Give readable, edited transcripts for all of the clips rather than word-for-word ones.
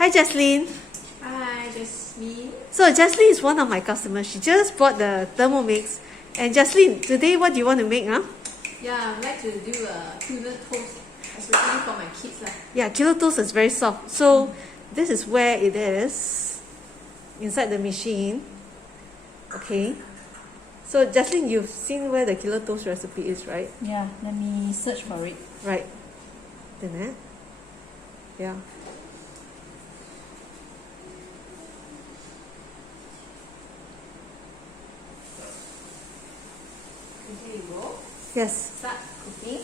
Hi, Jesslyn. Hi, Jasmine. So Jesslyn is one of my customers. She just bought the Thermomix. And Jesslyn, today what do you want to make, huh? Yeah, I'd like to do a tuna toast, especially for my kids. Yeah, kilo toast is very soft. So this is where it is, inside the machine. Okay. So Jesslyn, you've seen where the kilo toast recipe is, right? Yeah, let me search for it. Right. Then that. Yeah. Here you go. Yes. Start cooking.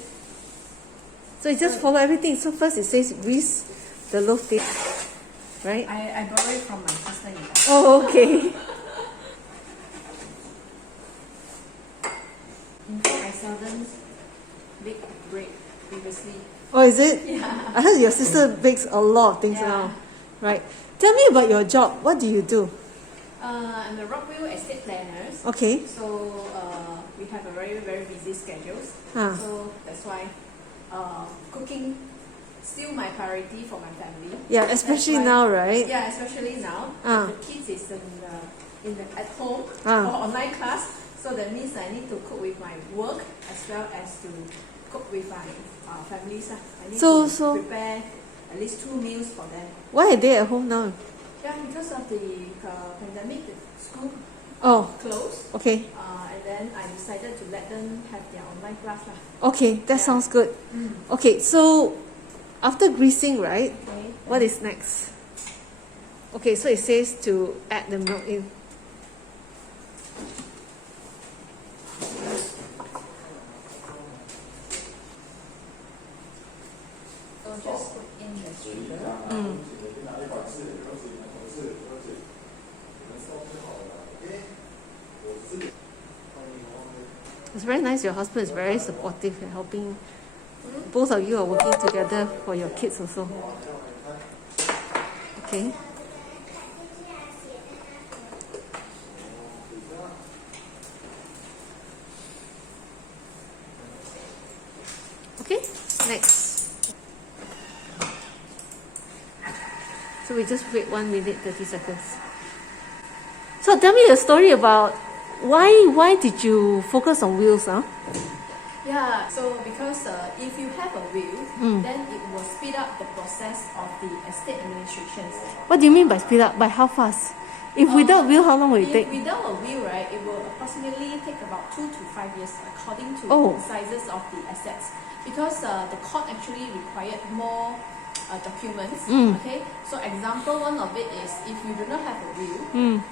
So you just follow everything. So first it says grease the loaf tape, right? I borrowed it from my sister. Oh, okay. In fact, I seldom bake bread previously. Oh, is it? Yeah. I heard your sister bakes a lot of things now. Right. Tell me about your job. What do you do? I'm a Rockville estate planner. Okay. So we have a very, very busy schedule. Ah. So that's why cooking still my priority for my family. Yeah, especially now, right? Yeah, especially now. Ah. The kids is at home Ah. for online class. So that means I need to cook with my work as well as to cook with my families. I need to prepare at least 2 meals for them. Why are they at home now? Yeah, because of the pandemic, the school closed. Okay. And then I decided to let them have their online class. Okay, that sounds good. Okay, so after greasing, right? Okay. What is next? Okay, so it says to add the milk in. So just put in the sugar. It's very nice. Your husband is very supportive and helping. Both of you are working together for your kids also. Okay. Okay, next. So we just wait 1 minute, 30 seconds. So tell me a story about why did you focus on wheels, huh? Yeah, so because if you have a will, then it will speed up the process of the estate administration. What do you mean by speed up? By how fast? If without will, how long will it take? Without a will, right, it will approximately take about 2 to 5 years according to the sizes of the assets. Because the court actually required more documents. Okay, so example one of it is if you do not have a will,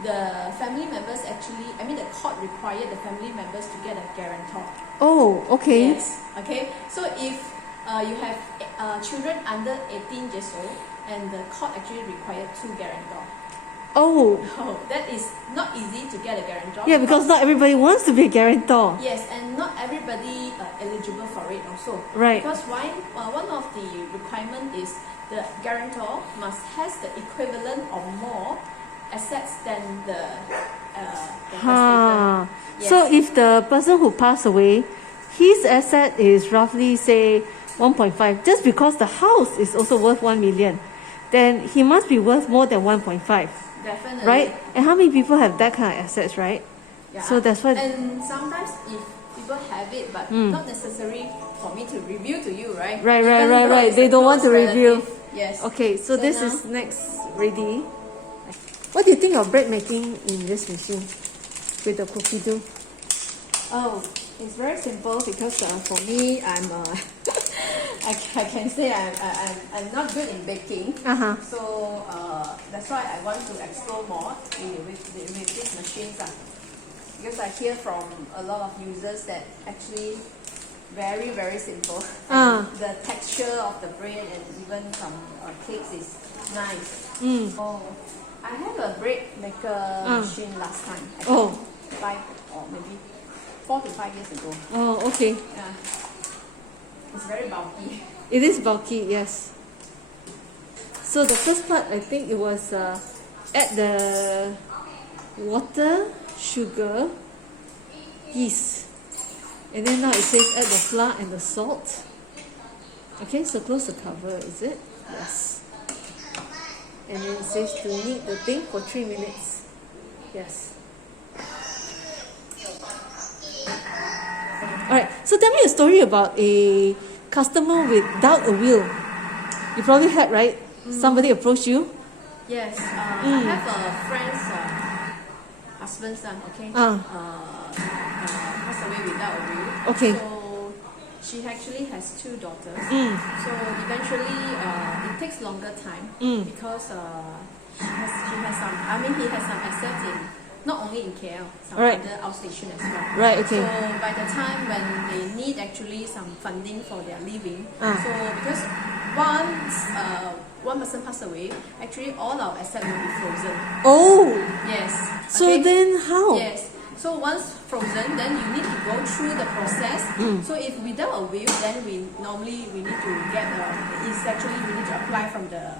the family members the court required the family members to get a guarantor. Oh, okay. Yes. Okay. So if you have children under 18 years old, and the court actually required 2 guarantors. Oh. Oh, that is not easy to get a guarantor. Yeah, because not everybody wants to be a guarantor. Yes, and not everybody eligible for it also. Right. Because one of the requirement is the guarantor must has the equivalent or more assets than the testator. Yes. So if the person who passed away, his asset is roughly say 1.5, just because the house is also worth 1 million, then he must be worth more than 1.5. Definitely. Right? And how many people have that kind of assets, right? Yeah. So that's why. And sometimes if people have it, but not necessary for me to review to you, right? Right. They don't want to review. Yes. Okay, so this is next ready. What do you think of bread making in this machine with the cookie dough? Oh, it's very simple because for me, I can say I'm not good in baking. So that's why I want to explore more with these machines. Because I hear from a lot of users that actually very, very simple. The texture of the bread and even some cakes is nice. Oh, I have a bread maker machine last time. Actually, 5 or maybe 4 to 5 years ago. Oh, okay. Yeah. It's very bulky. It is bulky, yes. So the first part, I think it was add the water, sugar, yeast. And then now it says add the flour and the salt. Okay, so close the cover, is it? Yes. And then it says to knead the thing for 3 minutes. Yes. Alright, so tell me a story about a customer without a will. You probably had, right? Somebody approached you? Yes, I have a friend's husband's son, okay? Passed away without a will. Okay. So she actually has 2 daughters. So eventually it takes longer time because he has some assets in not only in KL, some other outstation as well. Right, okay. So by the time when they need actually some funding for their living, so because once one person passed away, actually all our assets will be frozen. Oh! Yes. So then how? Yes. So once frozen, then you need to go through the process. So if without a will, then we need to get we need to apply from the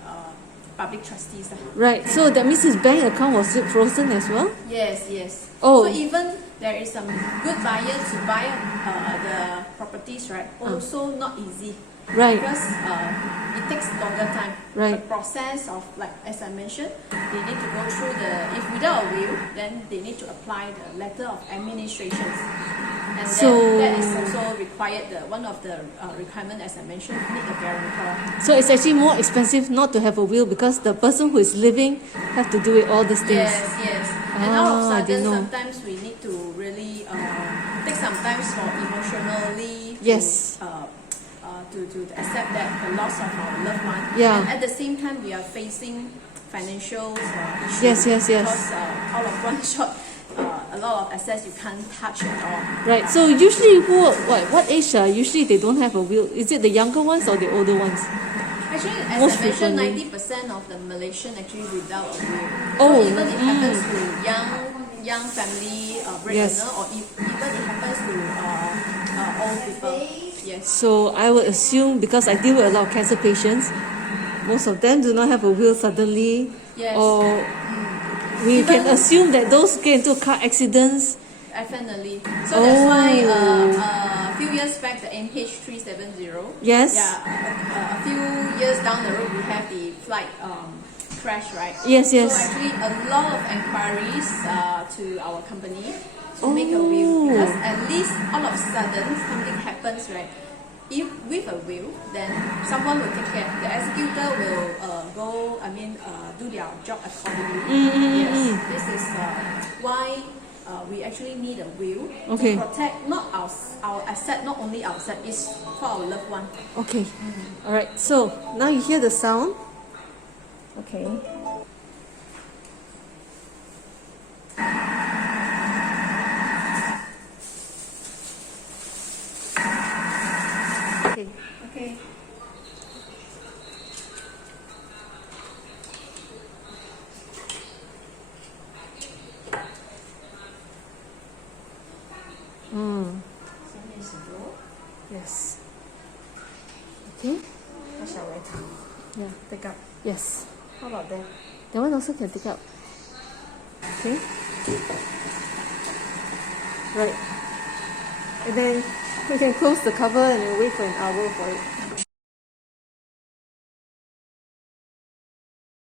public trustees. Right. So that means his bank account was frozen as well? Yes, yes. Oh. So even there is some good buyers to buy the properties, right? Also not easy. Right. Because it takes longer time. Right. The process of, like as I mentioned, they need to go through if without a will, then they need to apply the letter of administrations. And then that is also required, one of the requirement as I mentioned, need a guarantor. So it's actually more expensive not to have a will because the person who is living have to do it all these things. Yes, yes. And all of a sudden, sometimes we need to really take some time for emotionally to accept that the loss of our loved one. Yeah. And at the same time, we are facing financial issues. Yes. Because all of one shot, a lot of assets you can't touch at all. Right. So usually, what age? Usually they don't have a will. Is it the younger ones or the older ones? Actually, as Most I mentioned, frequently. 90% of the Malaysian actually without a will. Oh, So even it happens to young family breadwinner, or even it happens to old people. Yes. So I would assume, because I deal with a lot of cancer patients, most of them do not have a will suddenly. Yes. Or we can assume that those get into car accidents. Definitely. So that's why a few years back, the MH370. Yes. Yeah. A few years down the road, we have the flight crash, right? Yes. So actually, a lot of inquiries to our company to make a will, because at least all of a sudden something happens, right? If with a will, then someone will take care. The executor will do their job accordingly. Yes. This is why we actually need a will to protect not our asset, not only our asset, is for our loved one. Okay. All right. So now you hear the sound. Okay. Okay. Okay. Yes. Okay. How shall I Yeah. take up? Yes. How about that? That one also can take up. Okay. Right. And then we can close the cover and wait for an hour for it.